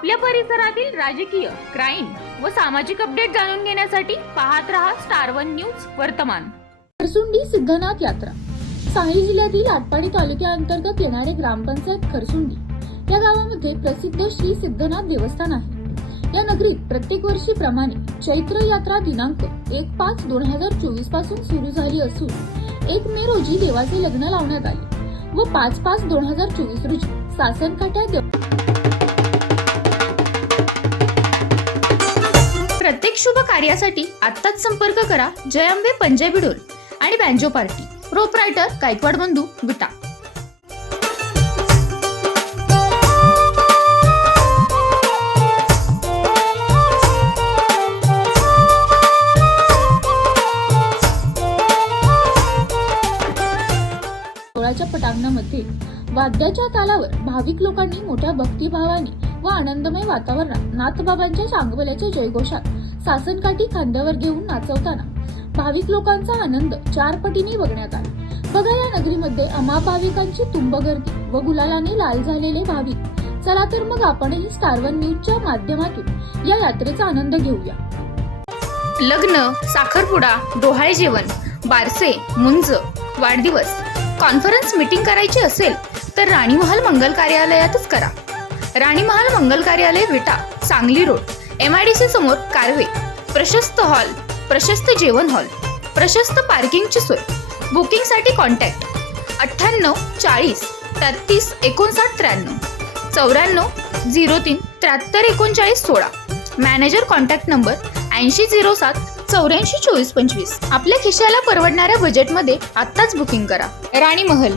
आपल्या परिसरातील राजकीय क्राईम व सामाजिक अपडेट जाणून घेण्यासाठी पाहत रहा स्टार वन न्यूज वर्तमान. खरसुंडी सिद्धनाथ यात्रा. सांगली जिल्ह्यातील आटपाडी तालुक्याअंतर्गत येणारे ग्रामपंचायत खरसुंडी या गावामध्ये प्रसिद्ध श्री सिद्धनाथ देवस्थान आहे. या नगरीत प्रत्येक वर्षी प्रमाणे चैत्र यात्रा दिनांक एक पाच दोन हजार चोवीसपासून सुरू झाली असून एक मे रोजी देवाचे लग्न लावण्यात आले व पाच पाच दोन हजार चोवीस रोजी सासनकाठ्या देव प्रत्येक शुभ कार्यासाठी आत्ताच संपर्क करा. जयंबे पंजाबी डोल आणि बँजो पार्टी. प्रोपरायटर गायकवाड बंधू विटा. सोळाच्या पटांगणामध्ये वाद्याच्या तालावर भाविक लोकांनी मोठ्या भक्तिभावाने व आनंदमय वातावरणात नाथबाबांच्या चांगवल्याच्या जयघोषात सासनकाठी खांद्यावर घेऊन नाचवताना भाविक लोकांचा आनंद चार पटीने बघण्यात आला. बघा या नगरीमध्ये अमा भाविकांची तुंब गर्दी व गुलालाने लाल झालेले भाविक. चला तर मग आपणही स्टारवन न्यूजच्या माध्यमातून या यात्रेचा आनंद घेऊया. लग्न साखरपुडा डोहाळे जेवण बारसे मुंज वाढदिवस. कॉन्फरन्स मीटिंग करायची असेल तर राणी महाल मंगल कार्यालयातच करा. राणी महाल मंगल कार्यालय Vita Sangli road. M I D C समोर कारवे प्रशस्त हॉल प्रशस्त जेवण हॉल प्रशस्त पार्किंगची सोय बुकिंगसाठी कॉन्टॅक्ट अठ्ठ्याण्णव चाळीस तेहतीस एकोणसाठ त्र्याण्णव चौऱ्याण्णव झिरो तीन त्र्याहत्तर एकोणचाळीस सोळा. मॅनेजर कॉन्टॅक्ट नंबर ऐंशी झिरो सात चौऱ्याऐंशी चोवीस पंचवीस. आपल्या खिशाला परवडणाऱ्या बजेटमध्ये आत्ताच बुकिंग करा. राणी महल